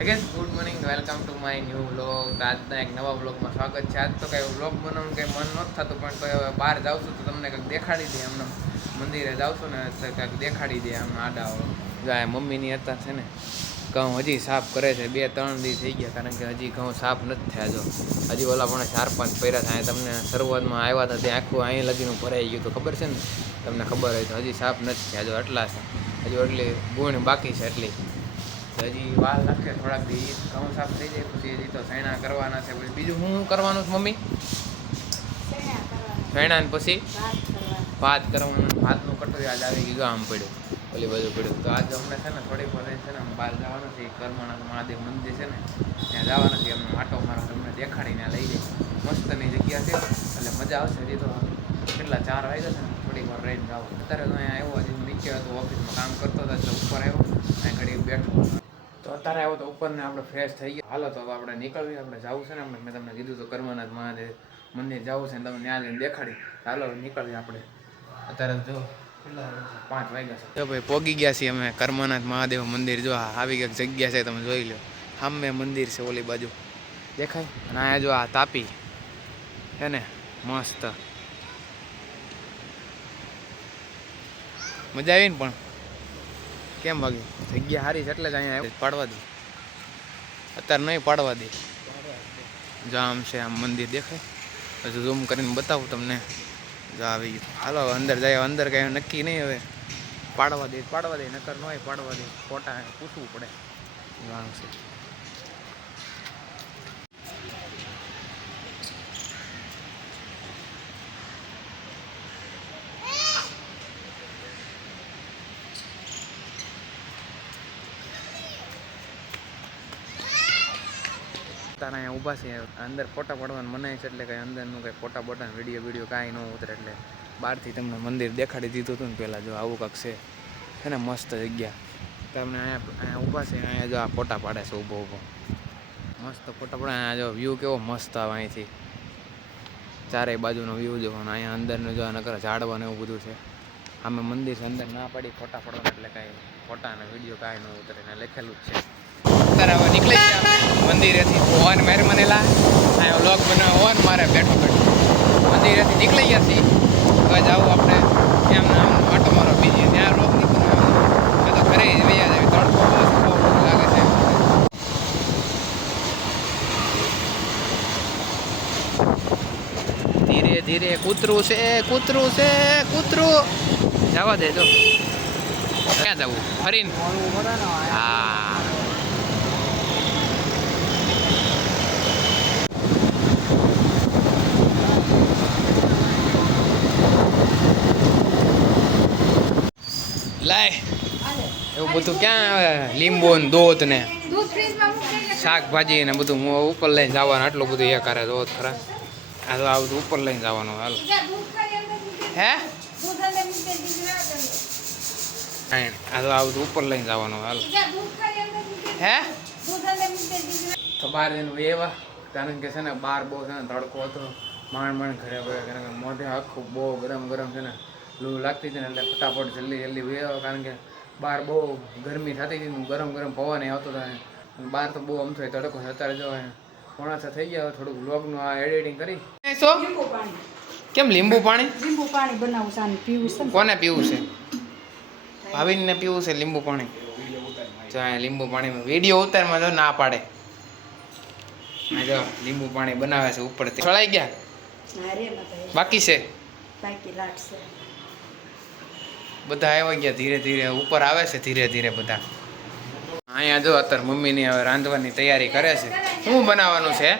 Again good morning, welcome to my new vlog. આજના એક નવા વ્લોગમાં સ્વાગત છે. આજ તો કંઈ વ્લોગ બનાવવાનું કંઈ મન નહોતું થતું, પણ તો હવે બહાર જાઉં છું તો તમને કંઈક દેખાડી દે. એમને મંદિરે જાઉં છું ને તો કંઈક દેખાડી દે આમ આડાઓ. જાય મમ્મીની હતા છે ને ઘઉં હજી સાફ કરે છે. 2-3 દિવસ થઈ ગયા, કારણ કે હજી ઘઉં સાફ નથી થયા. જો હજી ઓલા પણ 4-5 પહેર્યા થાય. તમને શરૂઆતમાં આવ્યા હતા ત્યાં આખું અહીં લગીનું ભરાઈ ગયું તો ખબર છે ને, તમને ખબર હોય તો. હજી સાફ નથી થયા. જો એટલા છે, હજુ એટલી ગુણ બાકી છે. એટલી હજી વાર લાગશે થોડાક દી. ઘઉં સાફ થઈ જાય પછી હજી તો સૈણા કરવાના છે. પછી બીજું શું કરવાનું છે મમ્મી? સૈણા ને પછી ભાત કરવાના. ભાતનું કટોરી આજ આવી ગયું, આમ પડ્યું, ઓલી બાજુ પડ્યું. તો આજે અમને છે ને થોડીક વાર છે ને બહાર જવાનું છે. કરમાણા મહાદેવ મંદિર છે ને ત્યાં જવાનું છે. એમને આટો મારો તમને દેખાડીને લઈ જાય. મસ્તની જગ્યા છે એટલે મજા આવશે. હજી તો કેટલા 4 વાગ્યા છે ને, થોડીક વાર રહીને જાવ. અત્યારે તો અહીંયા આવ્યો, હજી નીચે હતો, ઓફિસમાં કામ કરતો હતો એટલે ઉપર આવ્યો, અહીં ઘડી બેઠો. તો અત્યારે આવ્યો તો ઉપરને આપણે ફ્રેશ થઈ ગયા. હાલો તો આપણે નીકળીએ. આપણે જવું છે ને, મેં તમને કીધું તો કરમનાથ મહાદેવ મંદિર જવું છે ને, તમને ત્યાં જઈને દેખાડી. હાલો નીકળીએ આપણે. અત્યારે જો 5 વાગ્યા છે. તો ભાઈ પોગી ગયા છીએ અમે કરમનાથ મહાદેવ મંદિર. જો આવી કંઈક જગ્યા છે, તમે જોઈ લો. સામે મંદિર છે ઓલી બાજુ દેખાય. અને અહીંયા જો આ તાપી છે ને, મસ્ત મજા આવી ને. પણ કેમ વાગી જગ્યા સારી છે એટલે જ અહીંયા પાડવા દે. અત્યારે નહીં પાડવા દે. જો આમ છે, આમ મંદિર દેખાય. હજુ ઝૂમ કરીને બતાવું તમને. જો આવી ગયું. હાલો અંદર જાય. અંદર કાંઈ નક્કી નહીં. હવે પાડવા દે નકર ન હોય પાડવા દે. ફોટા પૂછવું પડે. આમ છે. તારા અહીંયા ઊભા છે. અંદર ફોટા પાડવાનું મનાય છે એટલે કંઈ અંદરનું કંઈ ફોટા બોટા વિડીયો કાંઈ ન ઉતરે. એટલે બહારથી તમને મંદિર દેખાડી દીધું હતું ને પહેલાં. જો આવું કાંક છે ને, મસ્ત જગ્યા. તમને અહીંયા ઊભા છે. અહીંયા જો આ ફોટા પાડે છે ઊભો મસ્ત ફોટા પડે. અહીંયા જો વ્યૂ કેવો મસ્ત આવે અહીંથી. ચારેય બાજુનો વ્યૂ જોવાનો. અહીંયા અંદરનું જો નકર ઝાડવાનું એવું બધું છે. આમે મંદિર છે, અંદર ના પાડી ફોટા પડવાના એટલે કાંઈ ફોટા અને વિડીયો કાંઈ ન ઉતરે. ને લખેલું જ છે. અત્યારે હવે નીકળી ગયા મંદિરેથી. ઓન મેર મનેલા અહીંયા વ્લોગ બનાવવા ઓન મારે બેઠો મંદિરેથી નીકળી ગયા છીએ. હવે જાવું આપણે એમ આટો મારો બીજી. ત્યાં વ્લોગ નહીં બનાવ્યો તો ઘરે જ વૈયા જાય. તડકો બહુ લાગે છે. ધીરે ધીરે કૂતરું છે. જવા દે. જો ક્યાં જવું? ફરીને હા. લાય એવું બધું ક્યાં આવે? લીંબુ ને દૂધ ને શાકભાજી ને બધું ઉપર લઈને જવાનું. આટલું બધું એ કરે તો ખરા. આ તો આ બધું ઉપર લઈને જવાનું. હાલ હે આ તો આ બધું ઉપર લઈને જવાનું. હાલ હે તો બહાર જઈને વેવા. કારણ કે છે ને બહાર બહુ છે ને તડકો હતો. માંડ ઘરે પડે. કારણ કે મોઢે આખું બહુ ગરમ છે ને, લૂ લાગતી હતી ને એટલે ફટાફટ જલ્દી વેવા. કારણ કે બહાર બહુ ગરમી થતી હતી. ગરમ પવન આવતો હતો બહાર. તો બહુ આમ થાય તડકો. અત્યારે જો 5:30 થઈ ગયા. થોડુંક વ્લોગનું આ એડિટિંગ કરી. કેમ લીંબુ પાણી બનાવું પીવું છે? કોને પીવું છે? ભાવિનને પીવું છે લીંબુ પાણી. જો લીંબુ પાણીમાં વિડીયો ઉતારમાં જો ના પાડે. જો લીંબુ પાણી બનાવે છે ઉપરથી. છળાઈ ગયા? બાકી છે? બધા આવ્યા ગયા. ધીરે ધીરે ઉપર આવે છે. ધીરે બધા અહીંયા જો અત્યારે મમ્મીની હવે રાંધવાની તૈયારી કરે છે. શું બનાવવાનું છે?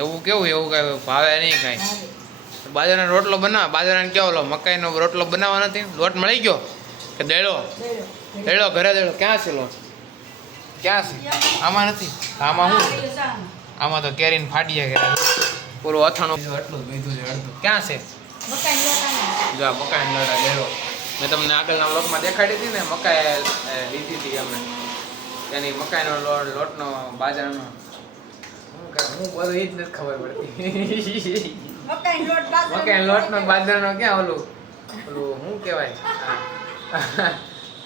એવું કેવું? એવું કઈ ભાવે નહીં કાંઈ. બાજરાનો રોટલો બનાવ. બાજરાને કેવો લો મકાઈનો રોટલો બનાવવાનો નથી? લોટ મળી ગયો કે દેડો? ઘરે દેડો ક્યાં છે? લોટ ક્યાં છે? આમાં નથી. આમાં શું? આમાં તો કેરીને ફાટીએ કે પૂરું અથાણું એટલું જ બીજું છે. અડધું ક્યાં છે? જો મકાઈનો લોટ દેડો. મેં તમને આગળના બ્લોગમાં દેખાડી હતી ને, મકાઈ લીધી હતી અમે. એની મકાઈનો લોટનો બાજરાનો હું બધું એ જ નથી ખબર પડતી. મકાઈ લોટ નો બાજરાનો ક્યાં ઓલું શું કહેવાય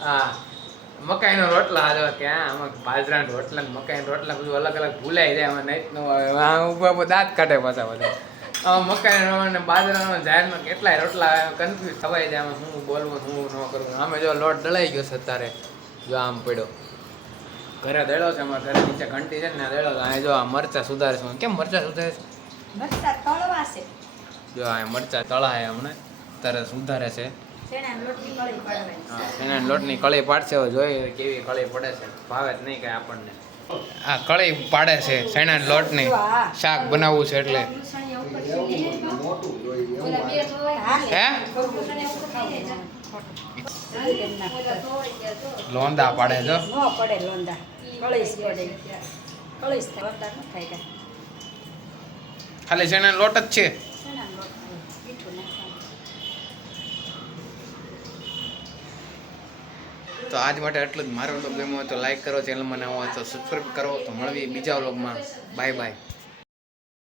હા મકાઈનો રોટલા હાલો ક્યાં આમાં બાજરાના રોટલા ને મકાઈના રોટલા બધું અલગ અલગ ભૂલાઈ જાય આમાં નહીં દાંત કાઢે પાછા બધા આમાં મકાઈનો અને બાજરાનો જાહેરમાં કેટલાય રોટલા કન્ફ્યુઝ થવાય જાય આમાં હું બોલવું હું ન કરવું આમે જો લોટ દળાઈ ગયો છે અત્યારે જો આમ પડ્યો ઘરે દળ્યો છે અમારા ઘરે નીચે ઘંટી છે ને દળ્યો છે અહીં જો આ મરચા સુધારે છે કેમ મરચા સુધારે છે મરચા તળવા છે જો આ મરચા તળાય હમણાં ત્યારે સુધારે છે શેણાના લોટની કળી પાડવાની એના લોટની કળી પાડશે હવે જોઈએ કેવી કળી પડે છે ભાવે જ નહીં કાંઈ આપણને આ કળી પાડે છે શેણા લોટની શાક બનાવવું છે એટલે હે લોંદા પાડે જો ન પડે લોંદા કળીશ પડે કળીશ લોંદા ન થાય કાંઈ ખાલી શેણા લોટ જ છે શેણાનો લોટ મીઠું નાખવાનું તો આજ માટે એટલું જ મારો વ્લોગ ગમ્યો હોય તો લાઈક કરો ચેનલમાં નવા હોય તો સબસ્ક્રાઈબ કરો તો મળવી બીજા વ્લોગમાં બાય બાય